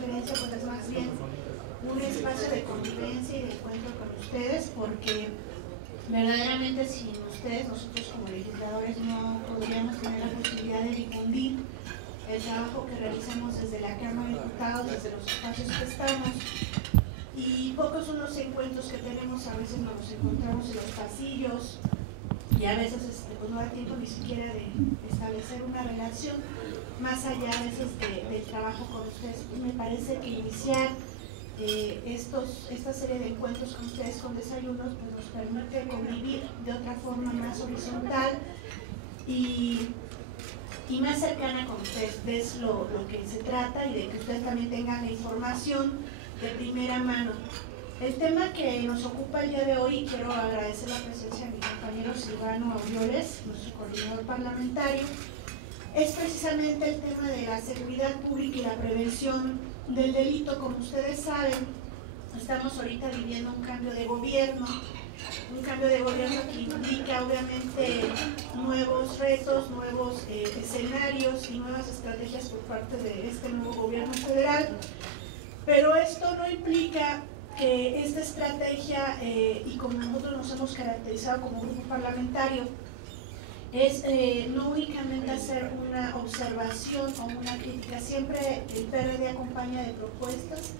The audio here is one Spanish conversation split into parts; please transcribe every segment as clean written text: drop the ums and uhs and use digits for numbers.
conferencia pues es más bien un espacio de convivencia y de encuentro con ustedes, porque verdaderamente sin ustedes, nosotros como legisladores no podríamos tener la posibilidad de difundir el trabajo que realizamos desde la Cámara de Diputados, desde los espacios que estamos. Y pocos son los encuentros que tenemos, a veces nos encontramos en los pasillos y a veces pues no da tiempo ni siquiera de establecer una relación más allá a veces del trabajo con ustedes. Me parece que iniciar esta serie de encuentros con ustedes con desayunos pues nos permite convivir de otra forma más horizontal y más cercana con ustedes. Es lo que se trata, y de que ustedes también tengan la información de primera mano. El tema que nos ocupa el día de hoy, y quiero agradecer la presencia de mi compañero Silvano Aureoles, nuestro coordinador parlamentario, es precisamente el tema de la seguridad pública y la prevención del delito. Como ustedes saben, estamos ahorita viviendo un cambio de gobierno que implica obviamente nuevos retos, nuevos escenarios y nuevas estrategias por parte de este nuevo gobierno federal. Pero esto no implica que esta estrategia, y como nosotros nos hemos caracterizado como grupo parlamentario, es no únicamente hacer una observación o una crítica. Siempre el PRD acompaña de propuestas,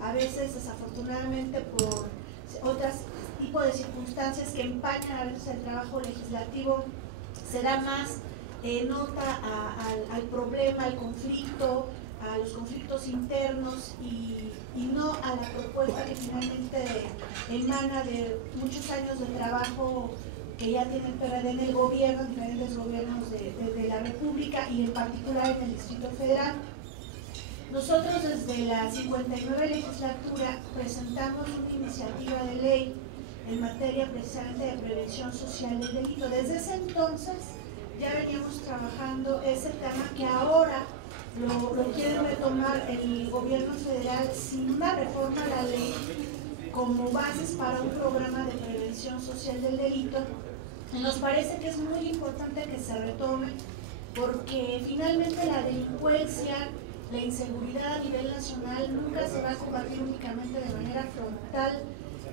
a veces desafortunadamente por otros tipos de circunstancias que empañan a veces el trabajo legislativo, se da más nota al problema, al conflicto, a los conflictos internos y no a la propuesta que finalmente emana de muchos años de trabajo que ya tiene el PRD en el gobierno, en diferentes gobiernos de la República y en particular en el Distrito Federal. Nosotros desde la 59 legislatura presentamos una iniciativa de ley en materia precisamente de prevención social del delito. Desde ese entonces ya veníamos trabajando ese tema que ahora lo quiere retomar el gobierno federal sin una reforma a la ley como bases para un programa de prevención social del delito. Nos parece que es muy importante que se retome, porque finalmente la delincuencia, la inseguridad a nivel nacional nunca se va a combatir únicamente de manera frontal,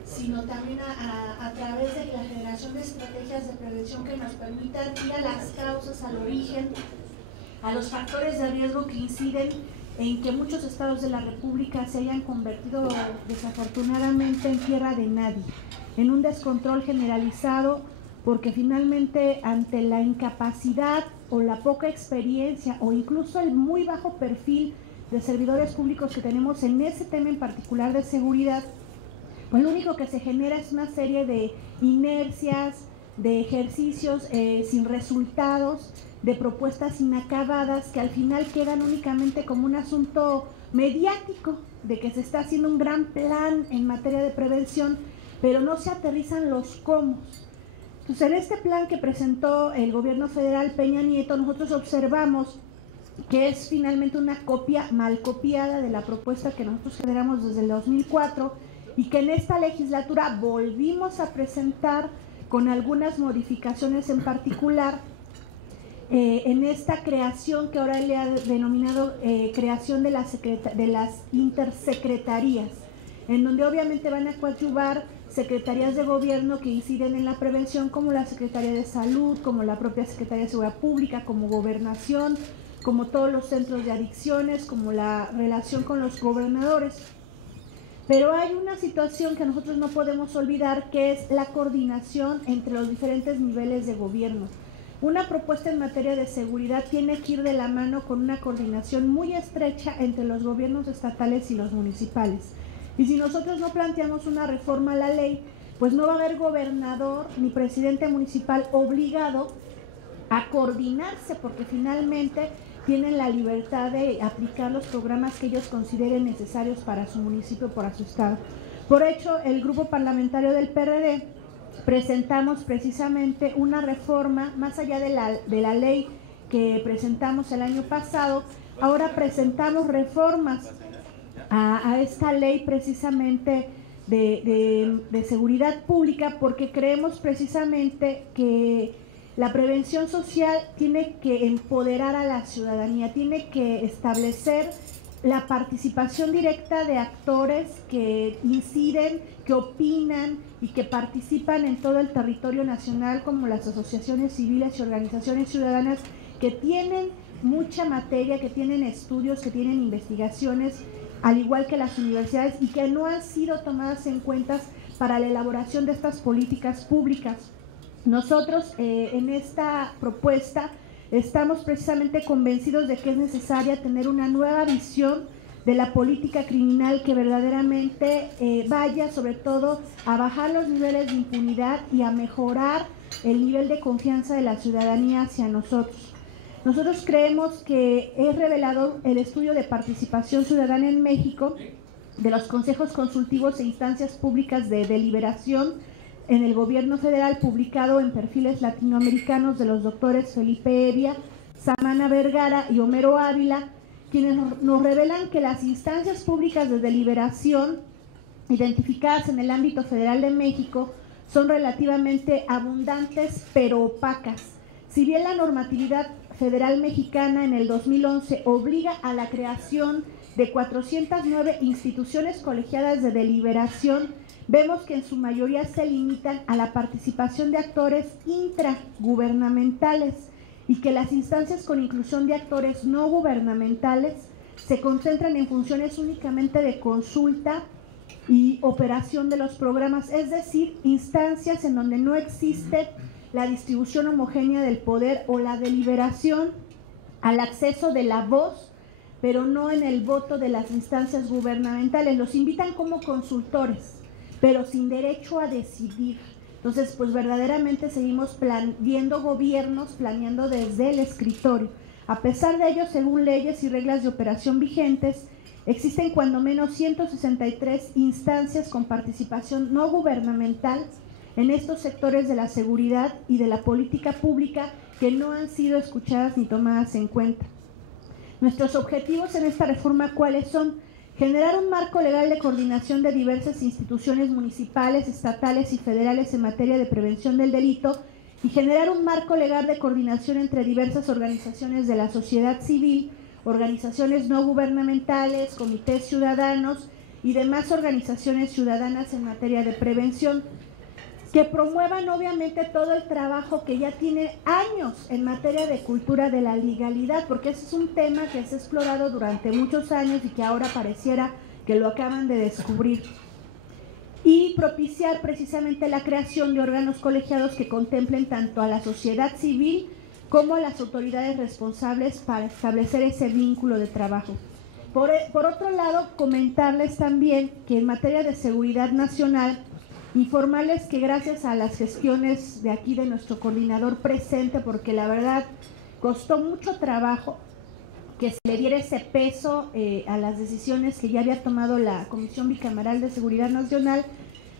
sino también a través de la generación de estrategias de prevención que nos permitan ir a las causas, al origen, a los factores de riesgo que inciden en que muchos estados de la República se hayan convertido desafortunadamente en tierra de nadie, en un descontrol generalizado, porque finalmente ante la incapacidad o la poca experiencia o incluso el muy bajo perfil de servidores públicos que tenemos en ese tema en particular de seguridad, pues lo único que se genera es una serie de inercias, de ejercicios sin resultados, de propuestas inacabadas que al final quedan únicamente como un asunto mediático de que se está haciendo un gran plan en materia de prevención, pero no se aterrizan los cómo. Entonces, en este plan que presentó el gobierno federal Peña Nieto, nosotros observamos que es finalmente una copia mal copiada de la propuesta que nosotros generamos desde el 2004 y que en esta legislatura volvimos a presentar con algunas modificaciones en particular en esta creación que ahora le ha denominado creación de las intersecretarías, en donde obviamente van a coadyuvar secretarías de gobierno que inciden en la prevención, como la Secretaría de Salud, como la propia Secretaría de Seguridad Pública, como Gobernación, como todos los centros de adicciones, como la relación con los gobernadores. Pero hay una situación que nosotros no podemos olvidar, que es la coordinación entre los diferentes niveles de gobierno. Una propuesta en materia de seguridad tiene que ir de la mano con una coordinación muy estrecha entre los gobiernos estatales y los municipales. Y si nosotros no planteamos una reforma a la ley, pues no va a haber gobernador ni presidente municipal obligado a coordinarse, porque finalmente tienen la libertad de aplicar los programas que ellos consideren necesarios para su municipio, para su estado. Por hecho, el grupo parlamentario del PRD presentamos precisamente una reforma, más allá de la ley que presentamos el año pasado. Ahora presentamos reformas a esta ley precisamente de seguridad pública, porque creemos precisamente que la prevención social tiene que empoderar a la ciudadanía, tiene que establecer la participación directa de actores que inciden, que opinan y que participan en todo el territorio nacional, como las asociaciones civiles y organizaciones ciudadanas que tienen mucha materia, que tienen estudios, que tienen investigaciones, al igual que las universidades, y que no han sido tomadas en cuenta para la elaboración de estas políticas públicas. Nosotros en esta propuesta estamos precisamente convencidos de que es necesaria tener una nueva visión de la política criminal que verdaderamente vaya sobre todo a bajar los niveles de impunidad y a mejorar el nivel de confianza de la ciudadanía hacia nosotros. Nosotros creemos que es revelador el estudio de participación ciudadana en México de los consejos consultivos e instancias públicas de deliberación en el gobierno federal, publicado en Perfiles Latinoamericanos de los doctores Felipe Evia, Samana Vergara y Homero Ávila, quienes nos revelan que las instancias públicas de deliberación identificadas en el ámbito federal de México son relativamente abundantes pero opacas. Si bien la normatividad federal mexicana en el 2011 obliga a la creación de 409 instituciones colegiadas de deliberación, vemos que en su mayoría se limitan a la participación de actores intragubernamentales y que las instancias con inclusión de actores no gubernamentales se concentran en funciones únicamente de consulta y operación de los programas, es decir, instancias en donde no existe la distribución homogénea del poder o la deliberación al acceso de la voz, pero no en el voto de las instancias gubernamentales. Los invitan como consultores, pero sin derecho a decidir. Entonces, pues verdaderamente seguimos viendo gobiernos planeando desde el escritorio. A pesar de ello, según leyes y reglas de operación vigentes, existen cuando menos 163 instancias con participación no gubernamental en estos sectores de la seguridad y de la política pública que no han sido escuchadas ni tomadas en cuenta. Nuestros objetivos en esta reforma, ¿cuáles son? Generar un marco legal de coordinación de diversas instituciones municipales, estatales y federales en materia de prevención del delito y generar un marco legal de coordinación entre diversas organizaciones de la sociedad civil, organizaciones no gubernamentales, comités ciudadanos y demás organizaciones ciudadanas en materia de prevención, que promuevan obviamente todo el trabajo que ya tiene años en materia de cultura de la legalidad, porque ese es un tema que se ha explorado durante muchos años y que ahora pareciera que lo acaban de descubrir. Y propiciar precisamente la creación de órganos colegiados que contemplen tanto a la sociedad civil como a las autoridades responsables para establecer ese vínculo de trabajo. Por otro lado, comentarles también que en materia de seguridad nacional, informarles que gracias a las gestiones de aquí de nuestro coordinador presente, porque la verdad costó mucho trabajo que se le diera ese peso a las decisiones que ya había tomado la Comisión Bicameral de Seguridad Nacional,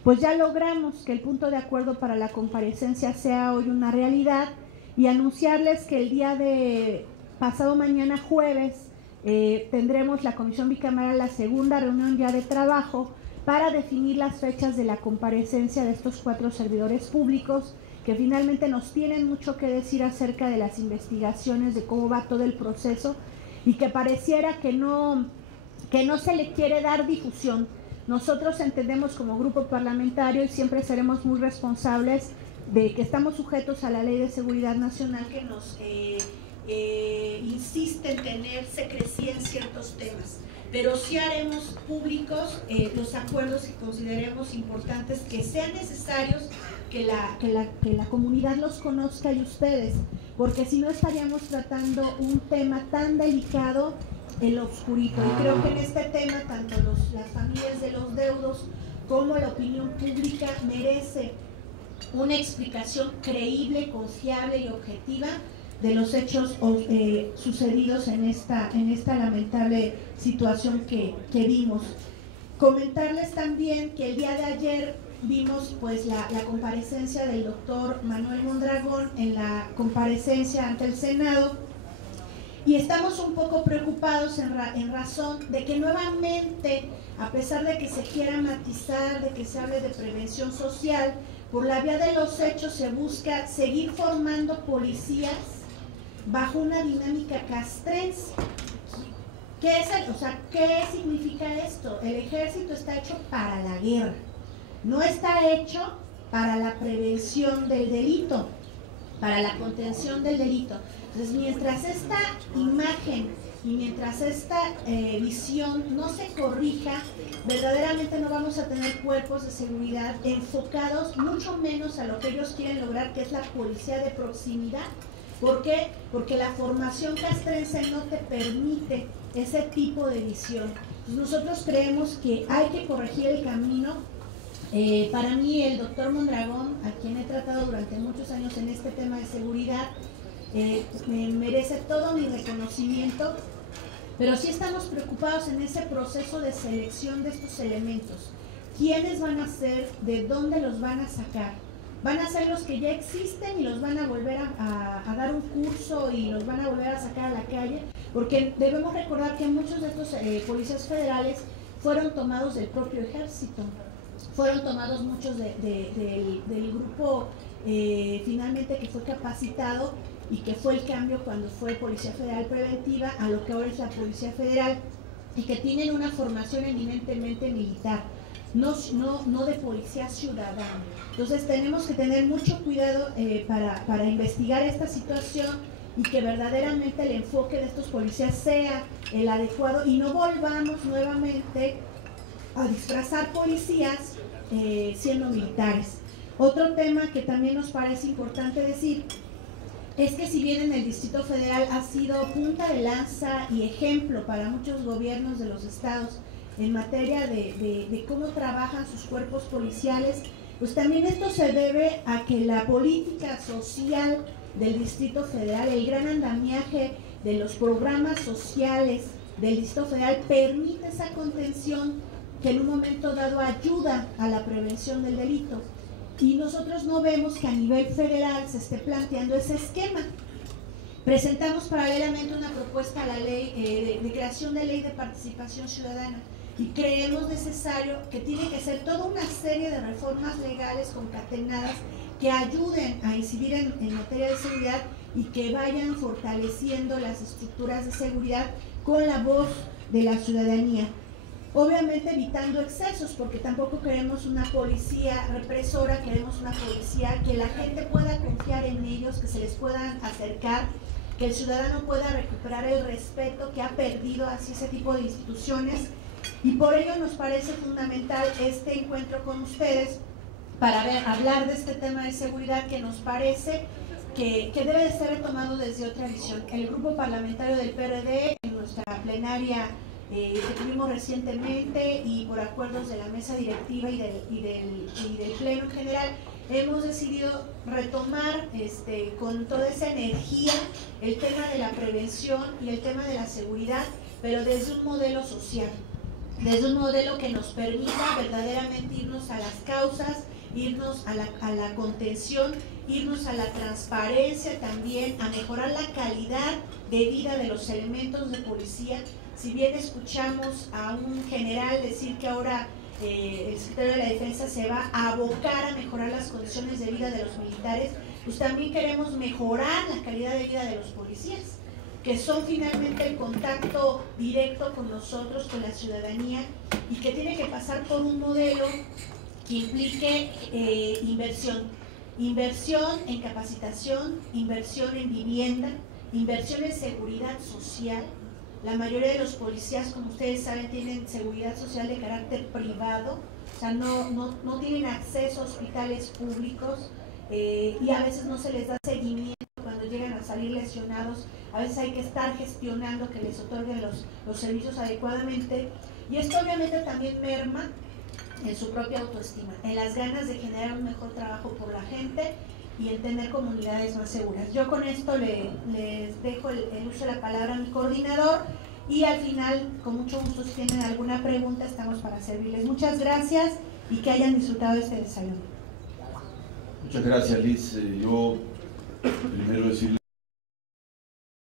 pues ya logramos que el punto de acuerdo para la comparecencia sea hoy una realidad, y anunciarles que el día de pasado mañana jueves tendremos la Comisión Bicameral la segunda reunión ya de trabajo para definir las fechas de la comparecencia de estos 4 servidores públicos que finalmente nos tienen mucho que decir acerca de las investigaciones, de cómo va todo el proceso, y que pareciera que no se le quiere dar difusión. Nosotros entendemos como grupo parlamentario, y siempre seremos muy responsables de que estamos sujetos a la Ley de Seguridad Nacional, que nos insiste en tener secrecía en ciertos temas, pero sí haremos públicos los acuerdos que consideremos importantes, que sean necesarios que la comunidad los conozca, y ustedes, porque si no estaríamos tratando un tema tan delicado en lo oscurito. Y creo que en este tema tanto las familias de los deudos como la opinión pública merece una explicación creíble, confiable y objetiva de los hechos sucedidos en esta lamentable situación que vimos. Comentarles también que el día de ayer vimos pues la comparecencia del doctor Manuel Mondragón en la comparecencia ante el Senado, y estamos un poco preocupados en razón de que nuevamente, a pesar de que se quiera matizar, de que se hable de prevención social, por la vía de los hechos se busca seguir formando policías bajo una dinámica castrense. ¿Qué significa esto? El ejército está hecho para la guerra, no está hecho para la prevención del delito, para la contención del delito. Entonces, mientras esta imagen y mientras esta visión no se corrija, verdaderamente no vamos a tener cuerpos de seguridad enfocados mucho menos a lo que ellos quieren lograr, que es la policía de proximidad. ¿Por qué? Porque la formación castrense no te permite ese tipo de visión. Nosotros creemos que hay que corregir el camino. Para mí, el doctor Mondragón, a quien he tratado durante muchos años en este tema de seguridad, me merece todo mi reconocimiento, pero sí estamos preocupados en ese proceso de selección de estos elementos. ¿Quiénes van a ser? ¿De dónde los van a sacar? ¿Van a ser los que ya existen y los van a volver a dar un curso y los van a volver a sacar a la calle? Porque debemos recordar que muchos de estos policías federales fueron tomados del propio ejército, fueron tomados muchos del grupo finalmente que fue capacitado y que fue el cambio cuando fue Policía Federal Preventiva a lo que ahora es la Policía Federal, y que tienen una formación eminentemente militar, no de policía ciudadana. Entonces tenemos que tener mucho cuidado para investigar esta situación y que verdaderamente el enfoque de estos policías sea el adecuado y no volvamos nuevamente a disfrazar policías siendo militares. Otro tema que también nos parece importante decir es que si bien en el Distrito Federal ha sido punta de lanza y ejemplo para muchos gobiernos de los estados en materia de cómo trabajan sus cuerpos policiales, pues también esto se debe a que la política social del Distrito Federal, el gran andamiaje de los programas sociales del Distrito Federal permite esa contención que en un momento dado ayuda a la prevención del delito. Y nosotros no vemos que a nivel federal se esté planteando ese esquema. Presentamos paralelamente una propuesta a la ley de creación de ley de participación ciudadana y creemos necesario que tiene que ser toda una serie de reformas legales concatenadas que ayuden a incidir en materia de seguridad y que vayan fortaleciendo las estructuras de seguridad con la voz de la ciudadanía. Obviamente evitando excesos, porque tampoco queremos una policía represora, queremos una policía que la gente pueda confiar en ellos, que se les puedan acercar, que el ciudadano pueda recuperar el respeto que ha perdido hacia ese tipo de instituciones. Y por ello nos parece fundamental este encuentro con ustedes para hablar de este tema de seguridad que nos parece que debe de ser retomado desde otra visión. El grupo parlamentario del PRD, en nuestra plenaria que tuvimos recientemente y por acuerdos de la mesa directiva y del pleno en general, hemos decidido retomar con toda esa energía el tema de la prevención y el tema de la seguridad, pero desde un modelo social, desde un modelo que nos permita verdaderamente irnos a las causas, irnos a la contención, irnos a la transparencia también, a mejorar la calidad de vida de los elementos de policía. Si bien escuchamos a un general decir que ahora el secretario de la Defensa se va a abocar a mejorar las condiciones de vida de los militares, pues también queremos mejorar la calidad de vida de los policías, que son finalmente el contacto directo con nosotros, con la ciudadanía, y que tiene que pasar por un modelo que implique inversión en capacitación, inversión en vivienda, inversión en seguridad social. La mayoría de los policías, como ustedes saben, tienen seguridad social de carácter privado, o sea, no tienen acceso a hospitales públicos y a veces no se les da seguimiento cuando llegan a salir lesionados. A veces hay que estar gestionando que les otorguen los servicios adecuadamente, y esto obviamente también merma en su propia autoestima, en las ganas de generar un mejor trabajo por la gente y en tener comunidades más seguras. Yo con esto les dejo el uso de la palabra a mi coordinador y al final, con mucho gusto, si tienen alguna pregunta, estamos para servirles. Muchas gracias y que hayan disfrutado de este desayuno. Muchas gracias, Liz. Yo primero decirle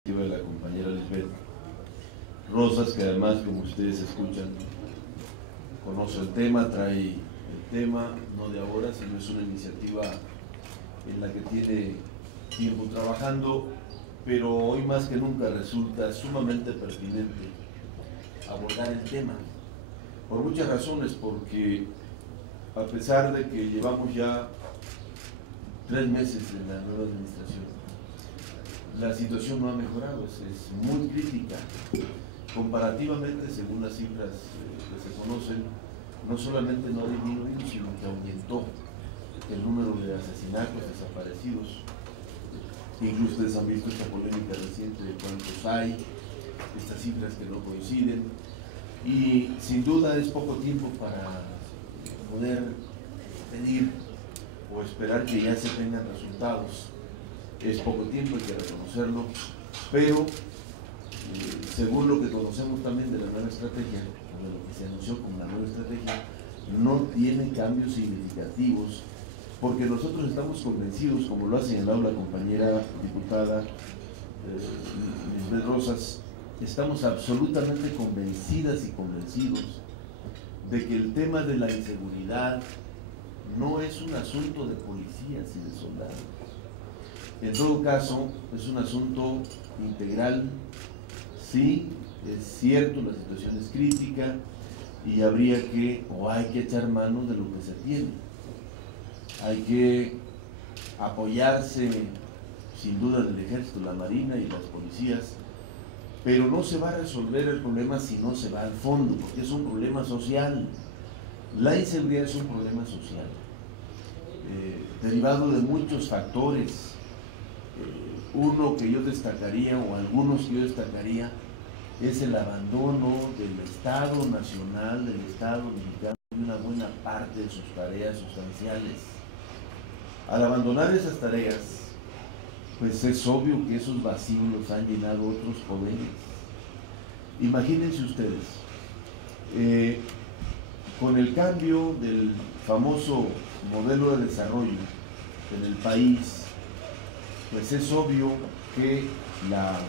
a la compañera Lisbeth Rosas, que además, como ustedes escuchan, conoce el tema, trae el tema, no de ahora, sino es una iniciativa en la que tiene tiempo trabajando, pero hoy más que nunca resulta sumamente pertinente abordar el tema, por muchas razones, porque a pesar de que llevamos ya 3 meses en la nueva administración, la situación no ha mejorado, es muy crítica. Comparativamente, según las cifras que se conocen, no solamente no ha disminuido, sino que aumentó el número de asesinatos, desaparecidos. Incluso ustedes han visto esta polémica reciente de cuántos hay, estas cifras que no coinciden, y sin duda es poco tiempo para poder pedir o esperar que ya se tengan resultados. Es poco tiempo, hay que reconocerlo, pero según lo que conocemos también de la nueva estrategia, o de lo que se anunció como la nueva estrategia, no tiene cambios significativos, porque nosotros estamos convencidos, como lo ha señalado la compañera diputada Lisbeth Rosas, estamos absolutamente convencidas y convencidos de que el tema de la inseguridad no es un asunto de policías y de soldados. En todo caso, es un asunto integral. Sí, es cierto, la situación es crítica y habría que, o hay que echar mano de lo que se tiene. Hay que apoyarse, sin duda, del ejército, la marina y las policías, pero no se va a resolver el problema si no se va al fondo, porque es un problema social. La inseguridad es un problema social, derivado de muchos factores. Uno que yo destacaría, o algunos que yo destacaría, es el abandono del Estado nacional, del Estado mexicano, de una buena parte de sus tareas sustanciales. Al abandonar esas tareas, pues es obvio que esos vacíos los han llenado otros poderes. Imagínense ustedes, con el cambio del famoso modelo de desarrollo en el país, pues es obvio que la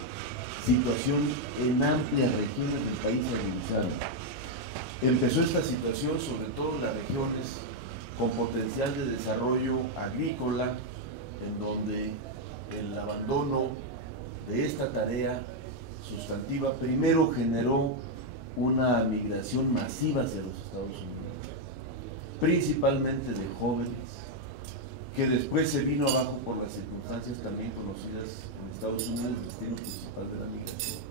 situación en amplias regiones del país se agudizaron. Empezó esta situación sobre todo en las regiones con potencial de desarrollo agrícola, en donde el abandono de esta tarea sustantiva primero generó una migración masiva hacia los Estados Unidos, principalmente de jóvenes, que después se vino abajo por las circunstancias también conocidas en Estados Unidos, el destino principal de la migración.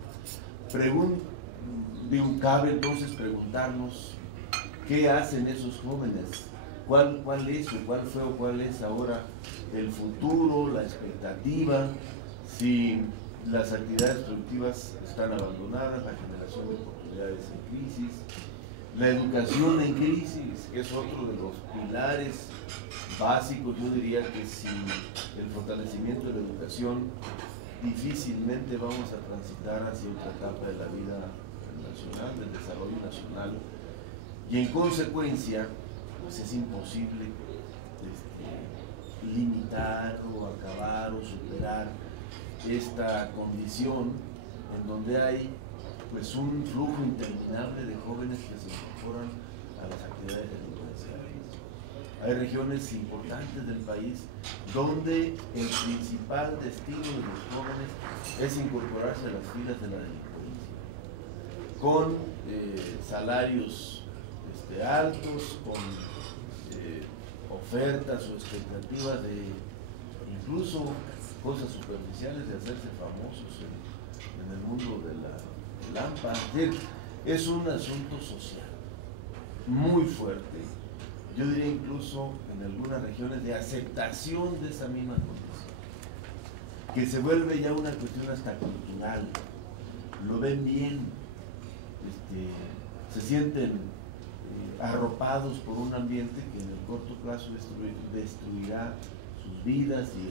Cabe entonces preguntarnos qué hacen esos jóvenes, cuál es o cuál fue o cuál es ahora el futuro, la expectativa, si las actividades productivas están abandonadas, la generación de oportunidades en crisis, la educación en crisis, que es otro de los pilares básicos. Yo diría que sin el fortalecimiento de la educación difícilmente vamos a transitar hacia otra etapa de la vida nacional, del desarrollo nacional, y en consecuencia pues es imposible limitar o acabar o superar esta condición en donde hay pues un flujo interminable de jóvenes que se incorporan a las actividades delincuenciales. Hay regiones importantes del país donde el principal destino de los jóvenes es incorporarse a las filas de la delincuencia, con salarios altos, con ofertas o expectativas de incluso cosas superficiales, de hacerse famosos en el mundo de la lámpara. Es un asunto social muy fuerte, yo diría incluso en algunas regiones de aceptación de esa misma condición, que se vuelve ya una cuestión hasta cultural. Lo ven bien, se sienten arropados por un ambiente que en el corto plazo destruirá sus vidas y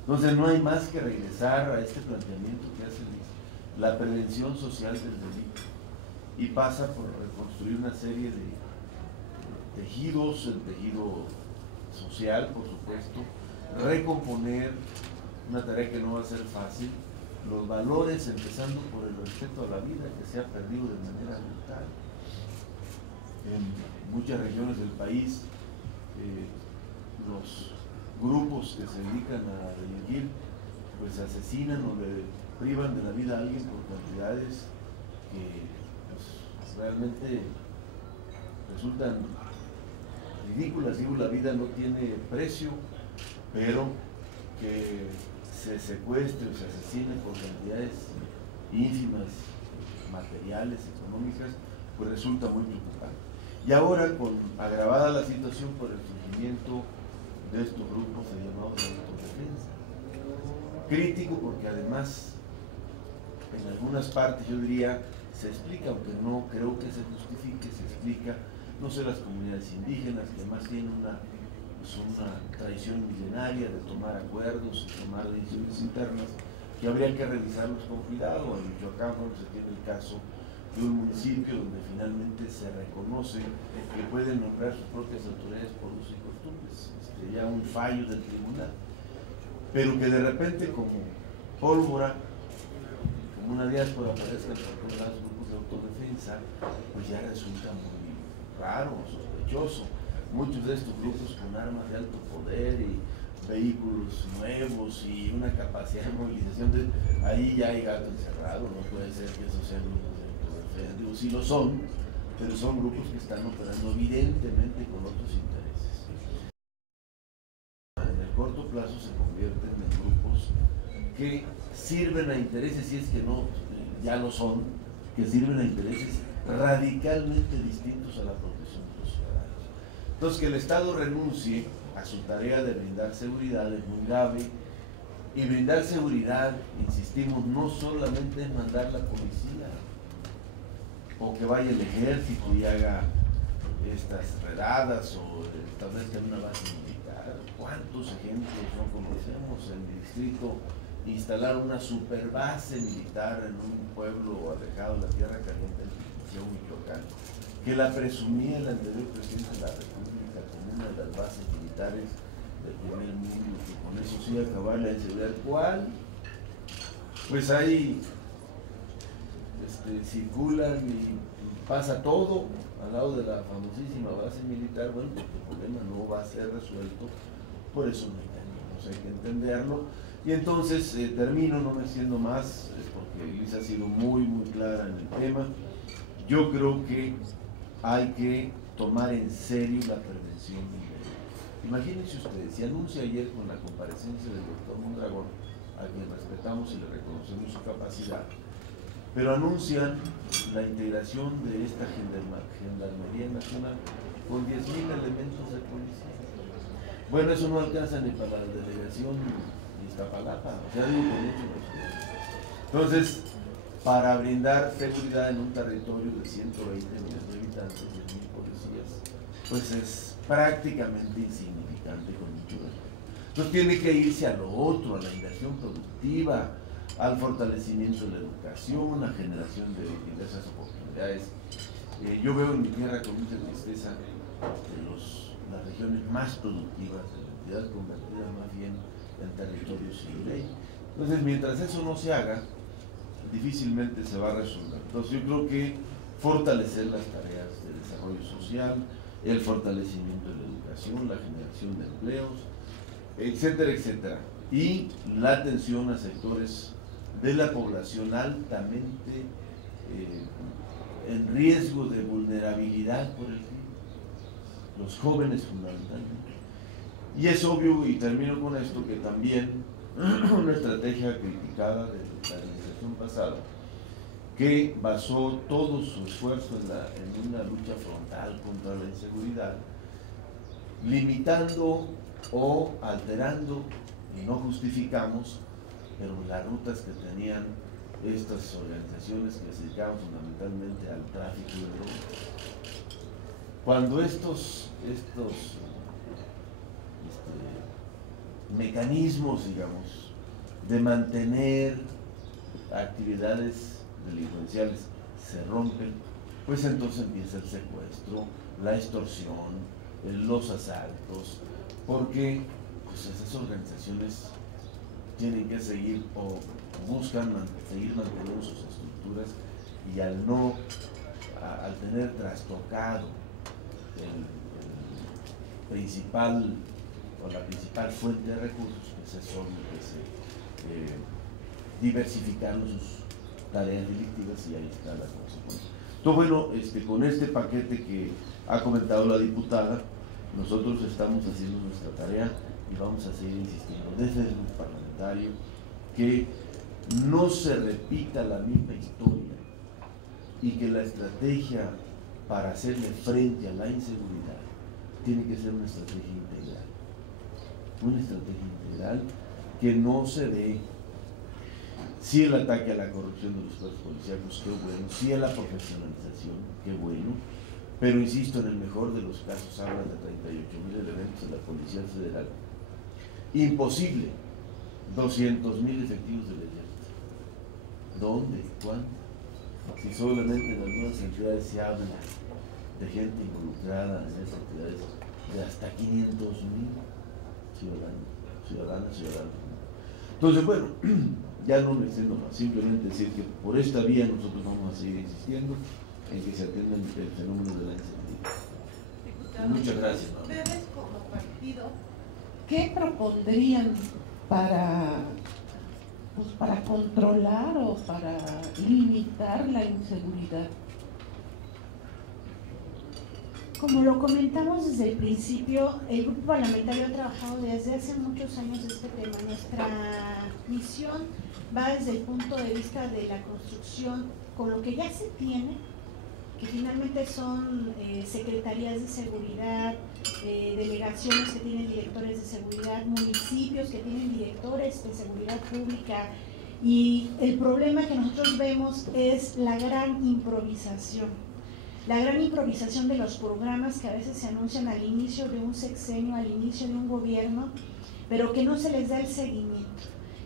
entonces no hay más que regresar a este planteamiento que hace la prevención social del delito, y pasa por reconstruir una serie de tejidos, el tejido social, por supuesto, recomponer, una tarea que no va a ser fácil, los valores, empezando por el respeto a la vida, que se ha perdido de manera brutal. En muchas regiones del país, los grupos que se dedican a delinquir, pues asesinan o le privan de la vida a alguien por cantidades que realmente resultan ridículas. Digo, la vida no tiene precio, pero que se secuestre o se asesine por cantidades ínfimas, materiales, económicas, pues resulta muy preocupante. Y ahora, agravada la situación por el surgimiento de estos grupos llamados de autodefensa. Crítico porque además, en algunas partes yo diría, se explica, aunque no creo que se justifique, se explica, no sé, las comunidades indígenas, que además tienen una tradición milenaria de tomar acuerdos y tomar decisiones internas, que habría que revisarlos con cuidado. En Michoacán, cuando se tiene el caso de un municipio donde finalmente se reconoce que pueden nombrar sus propias autoridades por usos y costumbres, ya un fallo del tribunal, pero que de repente como pólvora, como una diáspora, aparezcan por todos lados grupos de autodefensa, pues ya resulta muy raro, sospechoso. Muchos de estos grupos con armas de alto poder y vehículos nuevos y una capacidad de movilización, ahí ya hay gato encerrado. No puede ser que esos sean grupos de autodefensa. Digo, sí lo son, pero son grupos que están operando evidentemente con otros intereses. En el corto plazo se convierten en grupos que sirven a intereses, si es que no, ya lo son, que sirven a intereses radicalmente distintos a la protección de los ciudadanos. Entonces, que el Estado renuncie a su tarea de brindar seguridad es muy grave, y brindar seguridad, insistimos, no solamente es mandar la policía o que vaya el ejército y haga estas redadas o establezca una base militar. ¿Cuántos ejemplos no conocemos? En el distrito instalar una super base militar en un pueblo alejado de la tierra caliente de Michoacán, que la presumía el anterior presidente de la República como una de las bases militares del primer mundo, que con eso sí acabar la inseguridad. ¿Cuál? Pues ahí circulan y pasa todo al lado de la famosísima base militar. Bueno, porque el problema no va a ser resuelto por esos mecanismos, hay que entenderlo. Y entonces termino, no me extiendo más, porque Luis ha sido muy clara en el tema. Yo creo que hay que tomar en serio la prevención del delito. Imagínense ustedes, se anuncia ayer con la comparecencia del doctor Mondragón, a quien respetamos y le reconocemos su capacidad, pero anuncian la integración de esta Gendarmería Nacional con 10,000 elementos de policía. Bueno, eso no alcanza ni para la delegación de Iztapalapa, ya digo con mucho respeto. Entonces, para brindar seguridad en un territorio de 120 millones de habitantes, 10,000 policías, pues es prácticamente insignificante, con mucho respeto. Entonces tiene que irse a lo otro, a la inversión productiva, al fortalecimiento de la educación, a generación de diversas oportunidades. Yo veo en mi tierra con mucha tristeza las regiones más productivas de la entidad convertidas más bien en territorios sin ley. Entonces, mientras eso no se haga, difícilmente se va a resolver. Entonces, yo creo que fortalecer las tareas de desarrollo social, el fortalecimiento de la educación, la generación de empleos, etcétera, etcétera, y la atención a sectores de la población altamente en riesgo de vulnerabilidad por el crimen, los jóvenes fundamentalmente. Y es obvio, y termino con esto, que también una estrategia criticada de la administración pasada, que basó todo su esfuerzo en una lucha frontal contra la inseguridad, limitando o alterando, y no justificamos, pero las rutas que tenían estas organizaciones que se dedicaban fundamentalmente al tráfico de drogas. Cuando estos mecanismos, digamos, de mantener actividades delincuenciales se rompen, pues entonces empieza el secuestro, la extorsión, los asaltos, porque pues esas organizaciones tienen que seguir o buscan seguir manteniendo sus estructuras, y al tener trastocado la principal fuente de recursos, pues es obvio que se diversificaron sus tareas delictivas, y ahí está la consecuencia. Entonces, bueno, con este paquete que ha comentado la diputada, nosotros estamos haciendo nuestra tarea y vamos a seguir insistiendo desde el grupo parlamentario que no se repita la misma historia y que la estrategia para hacerle frente a la inseguridad tiene que ser una estrategia integral que no se dé sí el ataque a la corrupción de los cuerpos policíacos, qué bueno, sí a la profesionalización, qué bueno, pero insisto, en el mejor de los casos hablan de 38,000 elementos de la Policía Federal. Imposible 200,000 efectivos del Ejército. ¿Dónde? ¿Cuándo? Si solamente en algunas entidades se habla de gente involucrada en esas entidades de hasta 500,000 ciudadanos. Entonces, bueno, ya no me extiendo más, simplemente decir que por esta vía nosotros vamos a seguir insistiendo en que se atienda el fenómeno de la inseguridad. Muchas gracias. Ustedes como partido, ¿qué propondrían para controlar o para limitar la inseguridad? Como lo comentamos desde el principio, el grupo parlamentario ha trabajado desde hace muchos años este tema. Nuestra misión va desde el punto de vista de la construcción con lo que ya se tiene, que finalmente son secretarías de seguridad, delegaciones que tienen directores de seguridad, municipios que tienen directores de seguridad pública, y el problema que nosotros vemos es la gran improvisación de los programas que a veces se anuncian al inicio de un sexenio, al inicio de un gobierno, pero que no se les da el seguimiento,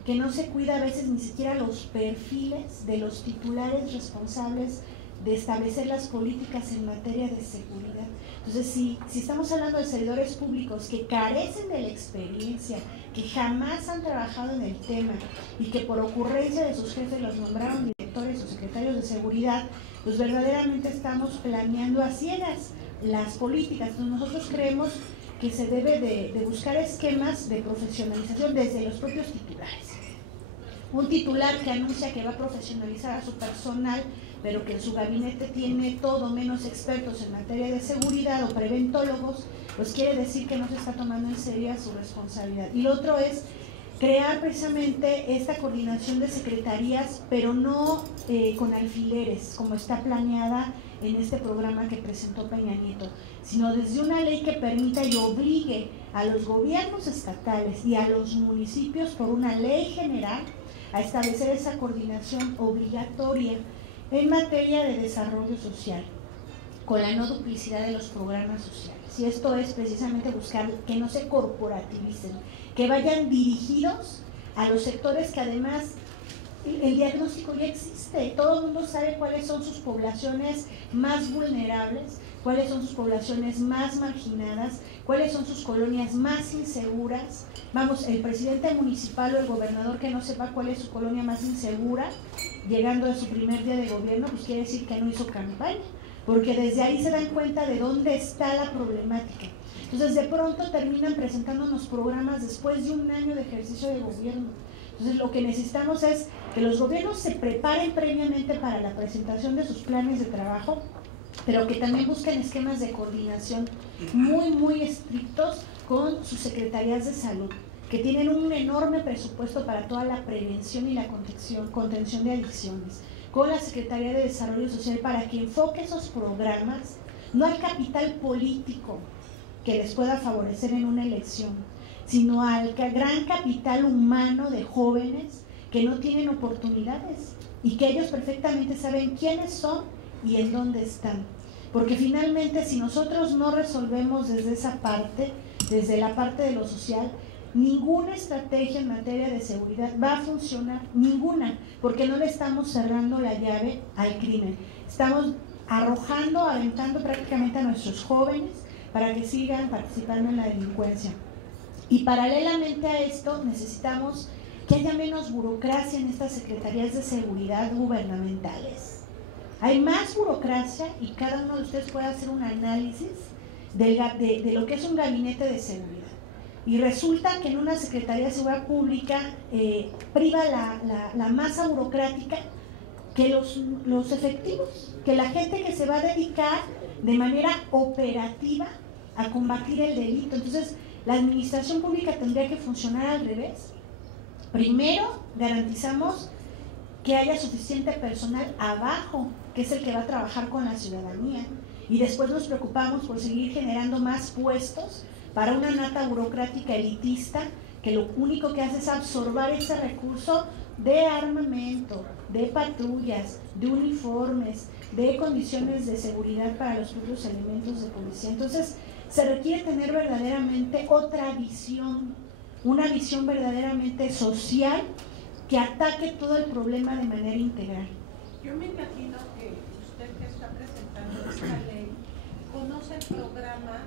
que no se cuida a veces ni siquiera los perfiles de los titulares responsables de establecer las políticas en materia de seguridad. Entonces, si estamos hablando de servidores públicos que carecen de la experiencia, que jamás han trabajado en el tema y que por ocurrencia de sus jefes los nombraron directores o secretarios de seguridad, pues verdaderamente estamos planeando a ciegas las políticas. Entonces, nosotros creemos que se debe de buscar esquemas de profesionalización desde los propios titulares. Un titular que anuncia que va a profesionalizar a su personal, pero que en su gabinete tiene todo menos expertos en materia de seguridad o preventólogos, pues quiere decir que no se está tomando en serio su responsabilidad. Y lo otro es crear precisamente esta coordinación de secretarías, pero no con alfileres, como está planeada en este programa que presentó Peña Nieto, sino desde una ley que permita y obligue a los gobiernos estatales y a los municipios por una ley general a establecer esa coordinación obligatoria en materia de desarrollo social, con la no duplicidad de los programas sociales. Y esto es precisamente buscar que no se corporativicen, que vayan dirigidos a los sectores que además el diagnóstico ya existe. Todo el mundo sabe cuáles son sus poblaciones más vulnerables, cuáles son sus poblaciones más marginadas, cuáles son sus colonias más inseguras. Vamos, el presidente municipal o el gobernador que no sepa cuál es su colonia más insegura, llegando a su primer día de gobierno, pues quiere decir que no hizo campaña, porque desde ahí se dan cuenta de dónde está la problemática. Entonces, de pronto terminan presentándonos programas después de un año de ejercicio de gobierno. Entonces, lo que necesitamos es que los gobiernos se preparen previamente para la presentación de sus planes de trabajo, pero que también busquen esquemas de coordinación muy estrictos con sus secretarías de salud, que tienen un enorme presupuesto para toda la prevención y la contención de adicciones, con la Secretaría de Desarrollo Social, para que enfoque esos programas no al capital político que les pueda favorecer en una elección, sino al gran capital humano de jóvenes que no tienen oportunidades y que ellos perfectamente saben quiénes son y en dónde están. Porque finalmente, si nosotros no resolvemos desde esa parte, desde la parte de lo social, ninguna estrategia en materia de seguridad va a funcionar, ninguna, porque no le estamos cerrando la llave al crimen. Estamos aventando prácticamente a nuestros jóvenes para que sigan participando en la delincuencia. Y paralelamente a esto necesitamos que haya menos burocracia en estas secretarías de seguridad gubernamentales. Hay más burocracia y cada uno de ustedes puede hacer un análisis de lo que es un gabinete de seguridad. Y resulta que en una Secretaría de Seguridad Pública priva la masa burocrática que los efectivos, que la gente que se va a dedicar de manera operativa a combatir el delito. Entonces, la administración pública tendría que funcionar al revés. Primero, garantizamos que haya suficiente personal abajo, que es el que va a trabajar con la ciudadanía, y después nos preocupamos por seguir generando más puestos para una nata burocrática elitista que lo único que hace es absorber ese recurso de armamento, de patrullas, de uniformes, de condiciones de seguridad para los propios elementos de policía. Entonces, se requiere tener verdaderamente otra visión, una visión verdaderamente social que ataque todo el problema de manera integral. Yo me imagino que usted que está presentando esta ley conoce el programa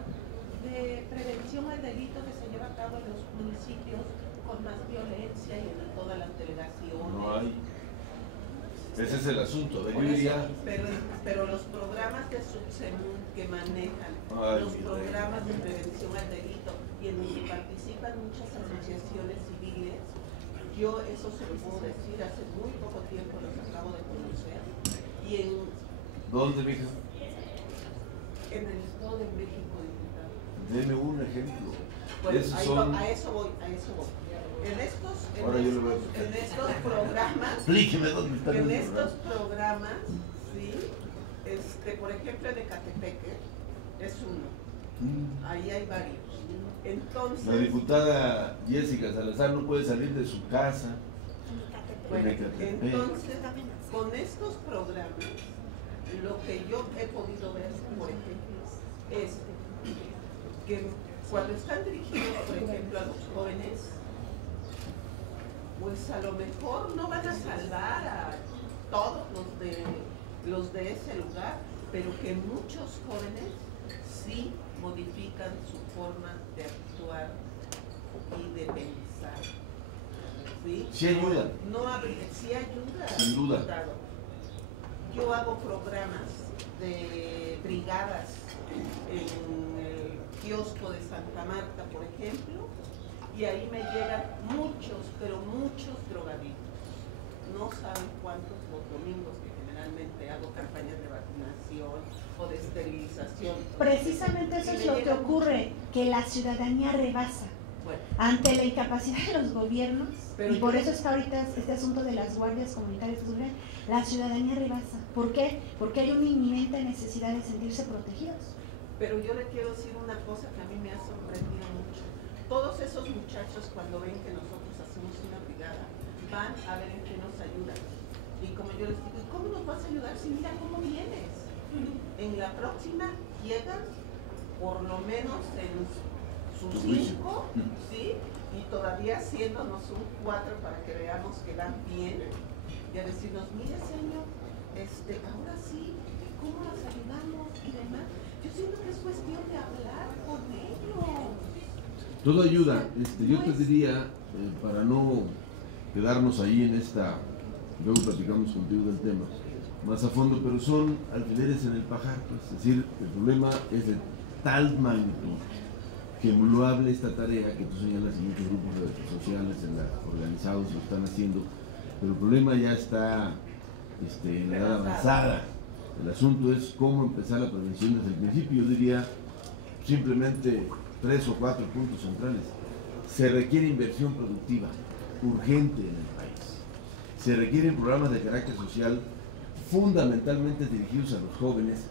de prevención al delito que se lleva a cabo en los municipios con más violencia y en todas las delegaciones. No hay. Ese es el asunto. Pero los programas de subsemún que manejan, los programas de prevención al delito y en los que participan muchas asociaciones civiles, yo eso se lo puedo decir, hace muy poco tiempo los acabo de conocer. Y ¿Dónde, mija? En el Estado de México, diputado. Deme un ejemplo. Bueno, a eso voy. En estos programas, explíqueme dónde están. En estos programas, sí, por ejemplo en Ecatepeque es uno. Ahí hay varios. Entonces, la diputada Jessica Salazar no puede salir de su casa. Bueno, entonces, con estos programas, lo que yo he podido ver, por ejemplo, es que cuando están dirigidos, por ejemplo, a los jóvenes, pues a lo mejor no van a salvar a todos los de ese lugar, pero que muchos jóvenes sí modifican su forma de actuar y de pensar. ¿Sí? Sí ayuda. Sí ayuda. Sin duda. Diputado. Yo hago programas de brigadas en el kiosco de Santa Marta, por ejemplo, y ahí me llegan muchos, pero muchos drogadictos. No saben cuántos los domingos que generalmente hago campañas de vacunación o de esterilización. Precisamente eso es lo que ocurre, que la ciudadanía rebasa. Bueno, ante la incapacidad de los gobiernos, pero y por eso está ahorita este asunto de las guardias comunitarias, la ciudadanía rebasa. ¿Por qué? Porque hay una inminente necesidad de sentirse protegidos. pero yo le quiero decir una cosa que a mí me ha sorprendido mucho. Todos esos muchachos, cuando ven que nosotros hacemos una brigada, van a ver en qué nos ayudan. Y como yo les digo, ¿cómo nos vas a ayudar si mira cómo vienes? En la próxima llegan por lo menos en sus 5, ¿sí? Y todavía haciéndonos un 4 para que veamos que van bien. Y a decirnos, mire señor, ahora sí, ¿cómo las ayudamos? Y demás. Yo siento que es cuestión de hablar con ellos. Todo ayuda. Yo te diría, para no quedarnos ahí en esta, luego platicamos contigo del tema más a fondo, pero son alfileres en el pajar, pues. Es decir, el problema es de tal magnitud que loable esta tarea que tú señalas en muchos grupos sociales, organizados lo están haciendo, pero el problema ya está en la edad avanzada. El asunto es cómo empezar la prevención desde el principio. Yo diría simplemente 3 o 4 puntos centrales. Se requiere inversión productiva urgente en el país. Se requieren programas de carácter social fundamentalmente dirigidos a los jóvenes,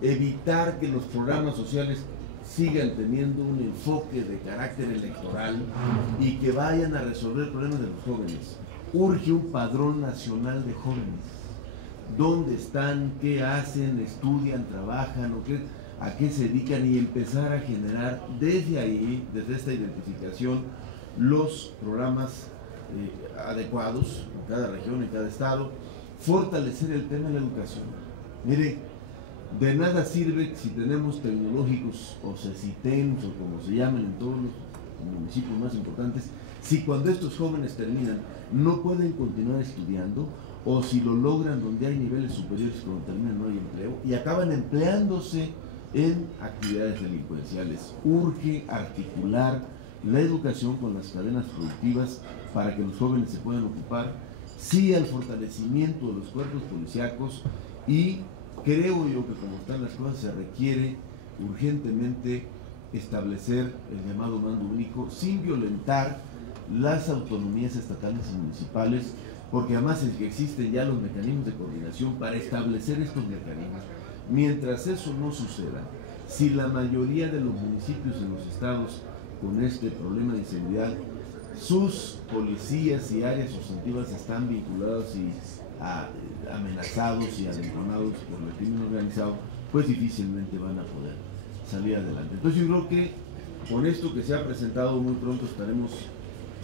evitar que los programas sociales sigan teniendo un enfoque de carácter electoral y que vayan a resolver problemas de los jóvenes. Urge un padrón nacional de jóvenes. ¿Dónde están? ¿Qué hacen? ¿Estudian? ¿Trabajan? ¿A qué se dedican? Y empezar a generar desde ahí, desde esta identificación, los programas adecuados en cada región, en cada estado. Fortalecer el tema de la educación. Mire, de nada sirve si tenemos tecnológicos o CECITEMS o como se llaman en todos los municipios más importantes, si cuando estos jóvenes terminan no pueden continuar estudiando, o si lo logran donde hay niveles superiores cuando terminan no hay empleo y acaban empleándose en actividades delincuenciales. Urge articular la educación con las cadenas productivas para que los jóvenes se puedan ocupar sí al fortalecimiento de los cuerpos policíacos, y creo yo que como están las cosas se requiere urgentemente establecer el llamado mando único sin violentar las autonomías estatales y municipales, porque además es que existen ya los mecanismos de coordinación para establecer estos mecanismos. Mientras eso no suceda, si la mayoría de los municipios en los estados con este problema de inseguridad, sus policías y áreas sustantivas están vinculados y amenazados y alentonados por el crimen organizado, pues difícilmente van a poder salir adelante. Entonces yo creo que con esto que se ha presentado muy pronto estaremos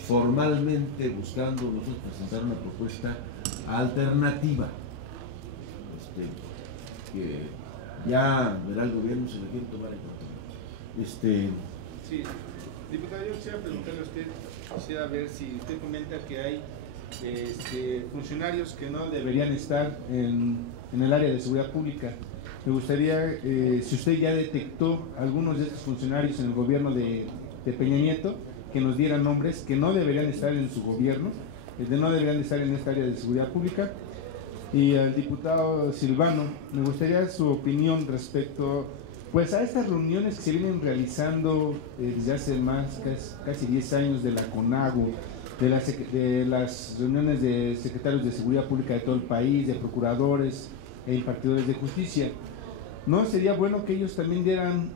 formalmente buscando nosotros presentar una propuesta alternativa, que ya verá el gobierno si la quiere tomar en cuenta. Sí, diputado, yo quisiera preguntarle a usted, quisiera ver si usted comenta que hay funcionarios que no deberían estar en el área de seguridad pública. Me gustaría, si usted ya detectó algunos de estos funcionarios en el gobierno de Peña Nieto, que nos dieran nombres que no deberían estar en su gobierno, no deberían estar en esta área de seguridad pública. Y al diputado Silvano, me gustaría su opinión respecto pues a estas reuniones que se vienen realizando desde hace casi 10 años de la CONAGO, de las reuniones de secretarios de seguridad pública de todo el país, de procuradores e impartidores de justicia. ¿No sería bueno que ellos también dieran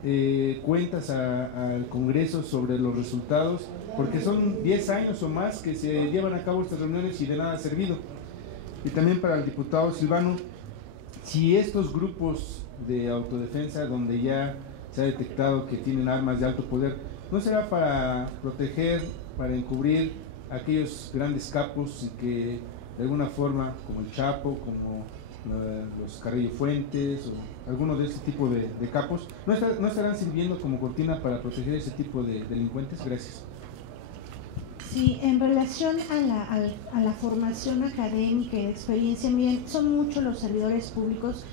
cuentas al Congreso sobre los resultados? Porque son 10 años o más que se llevan a cabo estas reuniones y de nada ha servido. Y también para el diputado Silvano, si estos grupos de autodefensa, donde ya se ha detectado que tienen armas de alto poder, ¿no será para proteger, para encubrir a aquellos grandes capos y que de alguna forma, como el Chapo, como los Carrillo Fuentes o algunos de este tipo de capos, ¿no estarán sirviendo como cortina para proteger ese tipo de delincuentes? Gracias. Sí, en relación a la formación académica y de experiencia, miren, son muchos los servidores públicos.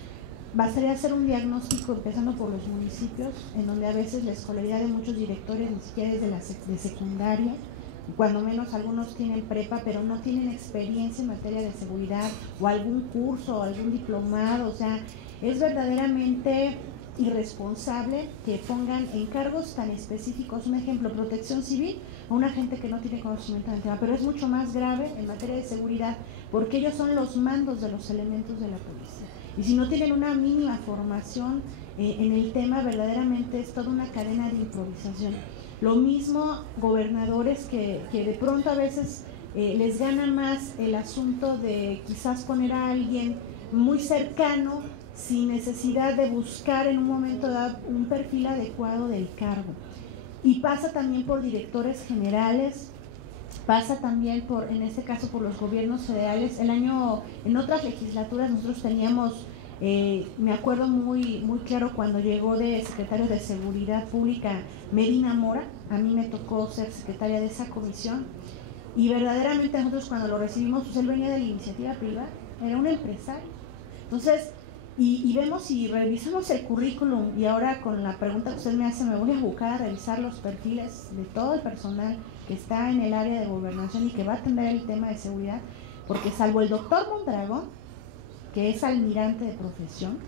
Bastaría hacer un diagnóstico empezando por los municipios, en donde a veces la escolaridad de muchos directores ni siquiera es de secundaria, cuando menos algunos tienen prepa, pero no tienen experiencia en materia de seguridad o algún curso o algún diplomado. O sea, es verdaderamente irresponsable que pongan en cargos tan específicos, un ejemplo, protección civil, a una gente que no tiene conocimiento del tema, pero es mucho más grave en materia de seguridad, porque ellos son los mandos de los elementos de la policía, y si no tienen una mínima formación en el tema, verdaderamente es toda una cadena de improvisación. Lo mismo gobernadores que de pronto a veces les gana más el asunto de quizás poner a alguien muy cercano sin necesidad de buscar en un momento dado un perfil adecuado del cargo. Y pasa también por directores generales, pasa también por, en este caso, por los gobiernos federales. En otras legislaturas nosotros teníamos, me acuerdo muy claro cuando llegó de secretario de Seguridad Pública Medina Mora, a mí me tocó ser secretaria de esa comisión, y verdaderamente nosotros cuando lo recibimos, pues él venía de la iniciativa privada, era un empresario. Entonces, y vemos y revisamos el currículum, y ahora con la pregunta que usted me hace, me voy a buscar a revisar los perfiles de todo el personal que está en el área de gobernación y que va a atender el tema de seguridad, porque salvo el doctor Mondragón, que es almirante de profesión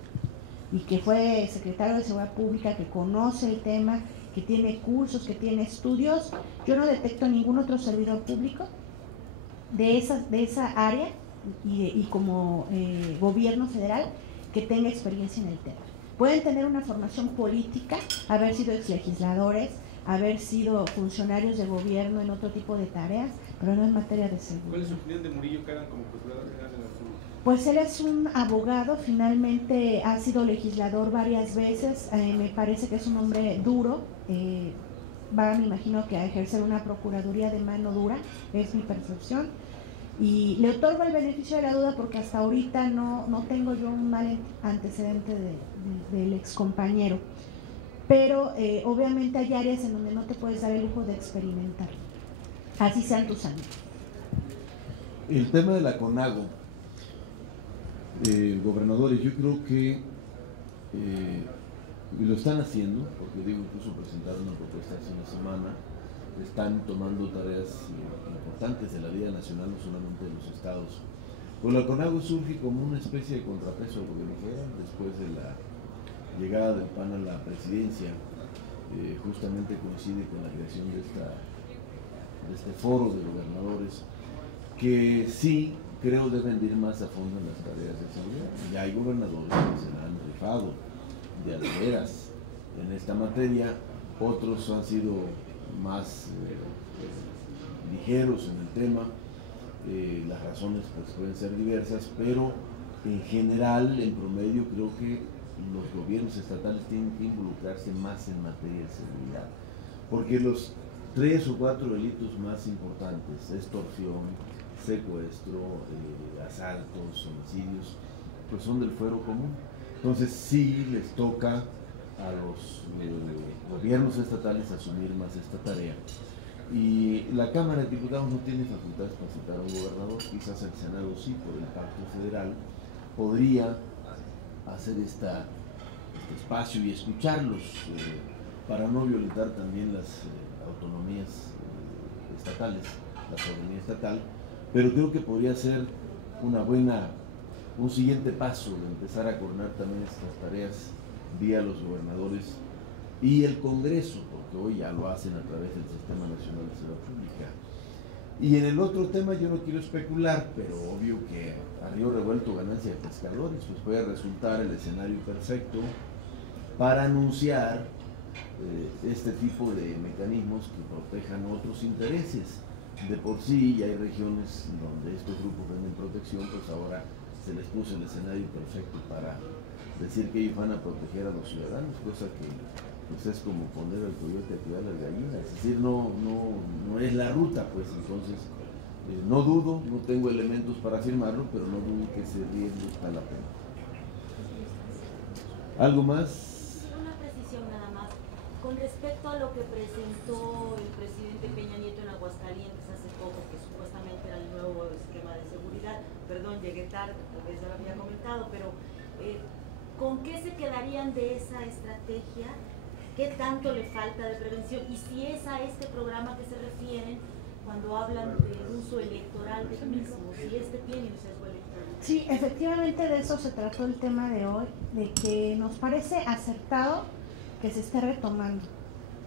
y que fue secretario de Seguridad Pública, que conoce el tema, que tiene cursos, que tiene estudios, yo no detecto ningún otro servidor público de esa área y como gobierno federal que tenga experiencia en el tema. Pueden tener una formación política, haber sido exlegisladores, haber sido funcionarios de gobierno en otro tipo de tareas, pero no en materia de seguridad. ¿Cuál es su opinión de Murillo Karam como Procurador General de la República? Pues él es un abogado, finalmente ha sido legislador varias veces, me parece que es un hombre duro, va, me imagino, que a ejercer una procuraduría de mano dura, es mi percepción. Y le otorgo el beneficio de la duda porque hasta ahorita no tengo yo un mal antecedente del excompañero, pero obviamente hay áreas en donde no te puedes dar el lujo de experimentar, así sean tus años. El tema de la CONAGO, gobernadores, yo creo que lo están haciendo, porque digo, incluso presentaron una propuesta hace una semana están tomando tareas importantes de la vida nacional, no solamente de los estados. Pues la CONAGO surge como una especie de contrapeso al gobierno federal después de la llegada del PAN a la presidencia. Justamente coincide con la creación de este foro de gobernadores, que sí creo deben ir más a fondo en las tareas de seguridad. Ya hay gobernadores que se han rifado de alderas en esta materia, otros han sido más ligeros en el tema. Las razones pues pueden ser diversas, pero en general, en promedio, creo que los gobiernos estatales tienen que involucrarse más en materia de seguridad, porque los 3 o 4 delitos más importantes, extorsión, secuestro, asaltos, homicidios, pues son del fuero común. Entonces sí les toca a los gobiernos estatales asumir más esta tarea. Y la Cámara de Diputados no tiene facultades para citar a un gobernador, quizás el Senado sí, por el pacto federal, podría hacer este espacio y escucharlos para no violentar también las autonomías estatales, la soberanía estatal, pero creo que podría ser un siguiente paso de empezar a coordinar también estas tareas vía los gobernadores y el Congreso, porque hoy ya lo hacen a través del Sistema Nacional de Seguridad Pública. Y en el otro tema yo no quiero especular, pero obvio que a río revuelto ganancia de pescadores, pues puede resultar el escenario perfecto para anunciar este tipo de mecanismos que protejan otros intereses. De por sí ya hay regiones donde estos grupos venden protección, pues ahora se les puso el escenario perfecto para decir que ellos van a proteger a los ciudadanos, cosa que pues es como poner al coyote a cuidar las gallinas, es decir, no es la ruta, pues. Entonces no dudo, no tengo elementos para afirmarlo, pero no dudo que ese riesgo está la pena. ¿Algo más? Una precisión nada más. Con respecto a lo que presentó el presidente Peña Nieto en Aguascalientes hace poco, que supuestamente era el nuevo esquema de seguridad, perdón, llegué tarde, tal vez ya lo había comentado, pero ¿con qué se quedarían de esa estrategia? ¿Qué tanto le falta de prevención? Y si es a este programa que se refieren cuando hablan del uso electoral del mismo, si este tiene un sesgo electoral. Sí, efectivamente de eso se trató el tema de hoy, de que nos parece acertado que se esté retomando,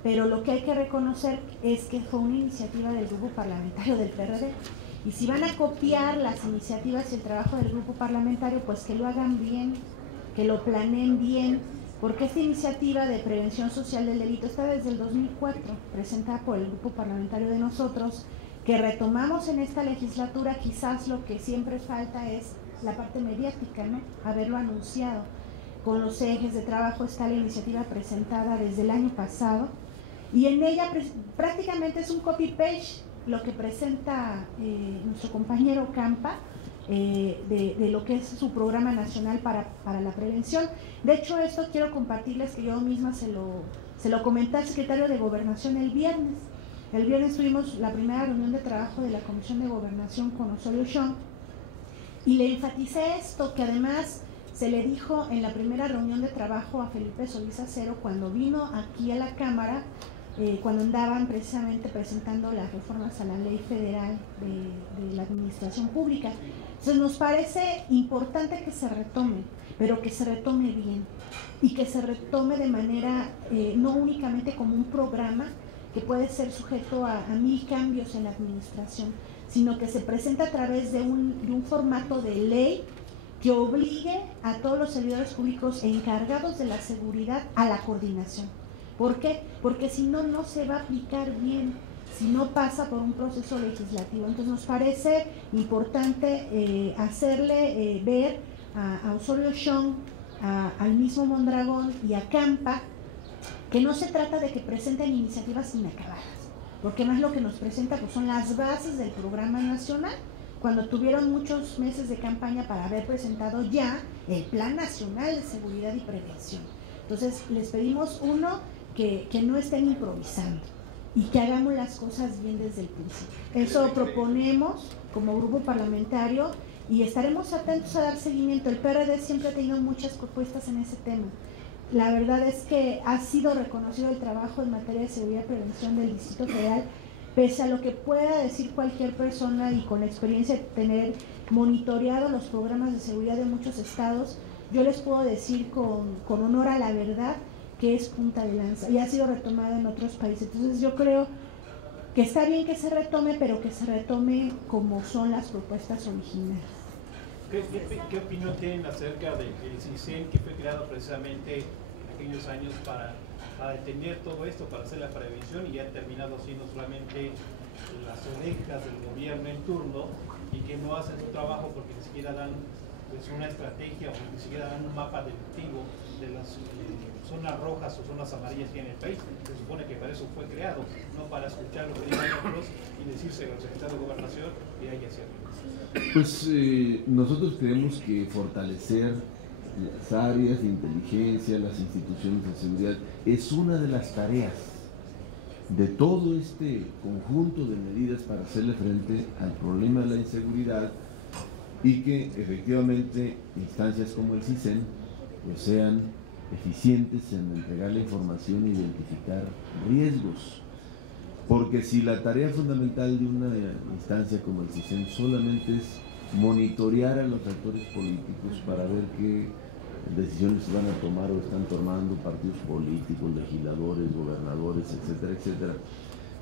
pero lo que hay que reconocer es que fue una iniciativa del grupo parlamentario del PRD, y si van a copiar las iniciativas y el trabajo del grupo parlamentario, pues que lo hagan bien, que lo planeen bien, porque esta iniciativa de prevención social del delito está desde el 2004, presentada por el grupo parlamentario de nosotros, que retomamos en esta legislatura. Quizás lo que siempre falta es la parte mediática, ¿no? Haberlo anunciado. Con los ejes de trabajo está la iniciativa presentada desde el año pasado, y en ella prácticamente es un copy-paste lo que presenta nuestro compañero Campa, de lo que es su programa nacional para la prevención. De hecho, esto quiero compartirles que yo misma se lo comenté al secretario de Gobernación el viernes. El viernes tuvimos la primera reunión de trabajo de la Comisión de Gobernación con Osorio Chong, y le enfaticé esto, que además se le dijo en la primera reunión de trabajo a Felipe Solís Acero cuando vino aquí a la Cámara, cuando andaban precisamente presentando las reformas a la ley federal de la administración pública. Entonces nos parece importante que se retome, pero que se retome bien, y que se retome de manera no únicamente como un programa que puede ser sujeto a 1000 cambios en la administración, sino que se presenta a través de un formato de ley que obligue a todos los servidores públicos encargados de la seguridad a la coordinación. ¿Por qué? Porque si no, no se va a aplicar bien, si no pasa por un proceso legislativo. Entonces nos parece importante hacerle ver a Osorio Chong, al mismo Mondragón y a Campa, que no se trata de que presenten iniciativas inacabadas, porque más lo que nos presenta pues son las bases del programa nacional, cuando tuvieron muchos meses de campaña para haber presentado ya el Plan Nacional de Seguridad y Prevención. Entonces les pedimos, que no estén improvisando y que hagamos las cosas bien desde el principio. Eso proponemos como grupo parlamentario, y estaremos atentos a dar seguimiento. El PRD siempre ha tenido muchas propuestas en ese tema, La verdad es que ha sido reconocido el trabajo en materia de seguridad y prevención del Distrito Federal, pese a lo que pueda decir cualquier persona y con la experiencia de tener monitoreado los programas de seguridad de muchos estados, yo les puedo decir con honor a la verdad que es punta de lanza y ha sido retomado en otros países. Entonces yo creo que está bien que se retome, pero que se retome como son las propuestas originales. ¿Qué opinión tienen acerca del CISEN, que fue creado precisamente en aquellos años para detener todo esto, para hacer la prevención, y ya ha terminado siendo solamente las orejas del gobierno en turno, y que no hacen su trabajo porque ni siquiera dan pues una estrategia o ni siquiera dan un mapa delictivo de las zonas rojas o zonas amarillas que hay en el país? Se supone que para eso fue creado, no para escuchar lo que digan otros y decirse al secretario de Gobernación y ahí hacerlo. Pues nosotros creemos que fortalecer las áreas de inteligencia, las instituciones de seguridad, es una de las tareas de todo este conjunto de medidas para hacerle frente al problema de la inseguridad, y que efectivamente instancias como el CISEN pues sean eficientes en entregar la información e identificar riesgos. Porque si la tarea fundamental de una instancia como el CISEN solamente es monitorear a los actores políticos para ver qué decisiones se van a tomar o están tomando partidos políticos, legisladores, gobernadores, etcétera, etcétera,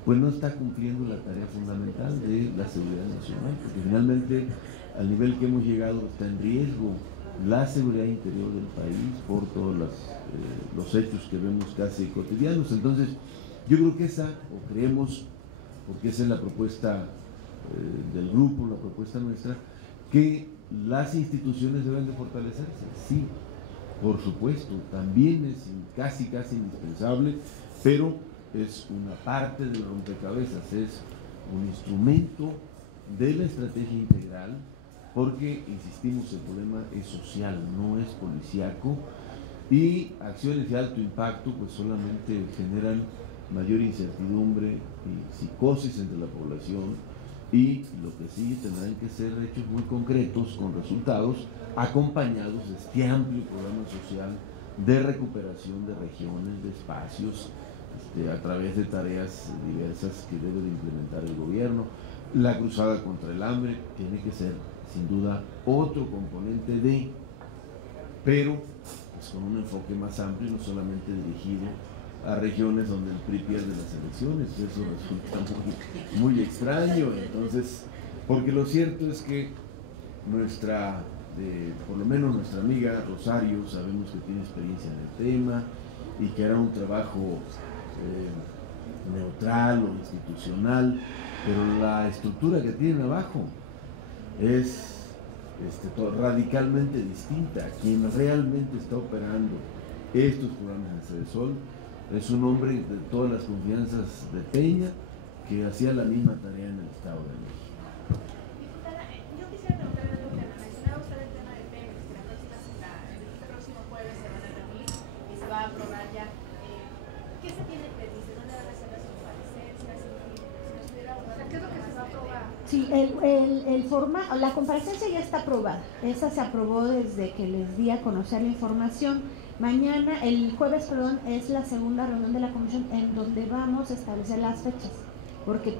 pues no está cumpliendo la tarea fundamental de la seguridad nacional, porque finalmente al nivel que hemos llegado está en riesgo la seguridad interior del país por todos los hechos que vemos casi cotidianos. Entonces yo creo que o creemos, porque esa es la propuesta del grupo, la propuesta nuestra, que las instituciones deben de fortalecerse. Sí, por supuesto, también es casi indispensable, pero es una parte del rompecabezas, es un instrumento de la estrategia integral, porque, insistimos, el problema es social, no es policíaco, y acciones de alto impacto pues solamente generan mayor incertidumbre y psicosis entre la población, y lo que sí tendrán que ser hechos muy concretos con resultados acompañados de este amplio programa social de recuperación de regiones, de espacios, a través de tareas diversas que debe de implementar el gobierno. La cruzada contra el hambre tiene que ser sin duda otro componente pero pues con un enfoque más amplio, no solamente dirigido a regiones donde el PRI pierde las elecciones. Eso resulta muy extraño. Entonces, porque lo cierto es que por lo menos nuestra amiga Rosario, sabemos que tiene experiencia en el tema y que hará un trabajo neutral o institucional, pero la estructura que tienen abajo es radicalmente distinta. Quien realmente está operando estos programas de Sol es un hombre de todas las confianzas de Peña, que hacía la misma tarea en el Estado de México. Diputada, yo quisiera preguntarle algo que mencionaba usted el tema de Pemex, que el próximo jueves se van a reunir y se va a aprobar ya. ¿Qué se tiene previsto? ¿Dónde van a hacer las comparecencias? ¿Qué es lo que se va a aprobar? Sí, la comparecencia ya está aprobada. Esa se aprobó desde que les di a conocer la información. El jueves, es la segunda reunión de la comisión en donde vamos a establecer las fechas, porque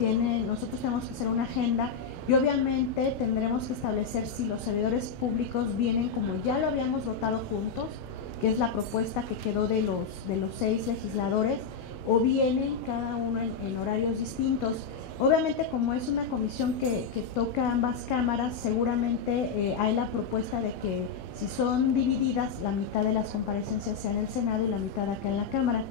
nosotros tenemos que hacer una agenda y obviamente tendremos que establecer si los servidores públicos vienen como ya lo habíamos votado juntos, que es la propuesta que quedó de los 6 legisladores, o vienen cada uno en horarios distintos. Obviamente, como es una comisión que toca ambas cámaras, seguramente hay la propuesta de que si son divididas, la mitad de las comparecencias sea en el Senado y la mitad acá en la Cámara.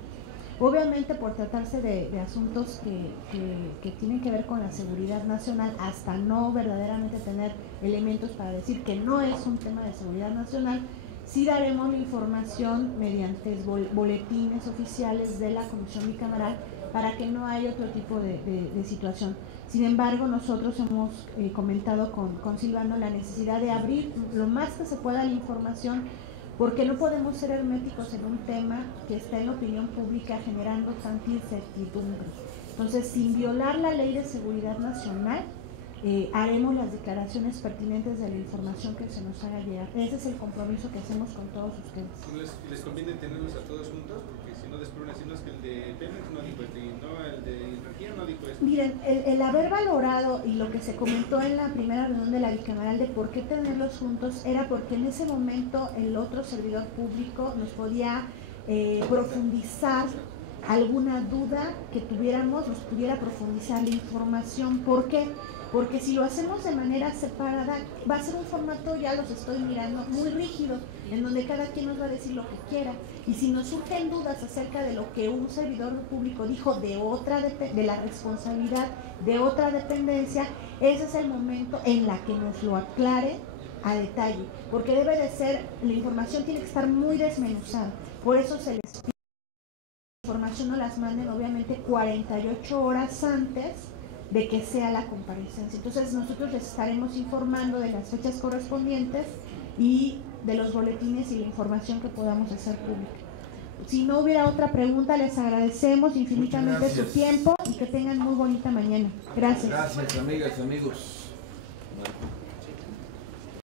Obviamente, por tratarse de asuntos que tienen que ver con la seguridad nacional, hasta no verdaderamente tener elementos para decir que no es un tema de seguridad nacional, sí daremos la información mediante boletines oficiales de la Comisión Bicameral para que no haya otro tipo de situación. Sin embargo, nosotros hemos comentado con Silvano la necesidad de abrir lo más que se pueda la información, porque no podemos ser herméticos en un tema que está en la opinión pública generando tanta incertidumbre. Entonces, sin violar la Ley de Seguridad Nacional, haremos las declaraciones pertinentes de la información que se nos haga llegar. Ese es el compromiso que hacemos con todos ustedes. ¿Les conviene tenerlos a todos juntos? Porque si no, después no es que el de Pemex no dijo esto, y no, el de Energía no dijo esto. Miren, el haber valorado y lo que se comentó en la primera reunión de la bicameral de por qué tenerlos juntos era porque en ese momento el otro servidor público nos podía profundizar alguna duda que tuviéramos, nos pudiera profundizar la información. ¿Por qué? Porque si lo hacemos de manera separada, va a ser un formato, ya los estoy mirando, muy rígido, en donde cada quien nos va a decir lo que quiera. Y si nos surgen dudas acerca de lo que un servidor público dijo de la responsabilidad de otra dependencia, ese es el momento en la que nos lo aclare a detalle. Porque debe de ser, la información tiene que estar muy desmenuzada. Por eso se les pide que la información no las manden, obviamente, 48 horas antes de que sea la comparecencia. Entonces nosotros les estaremos informando de las fechas correspondientes y de los boletines y la información que podamos hacer pública. Si no hubiera otra pregunta, les agradecemos infinitamente su tiempo y que tengan muy bonita mañana. Gracias. Gracias, amigas y amigos.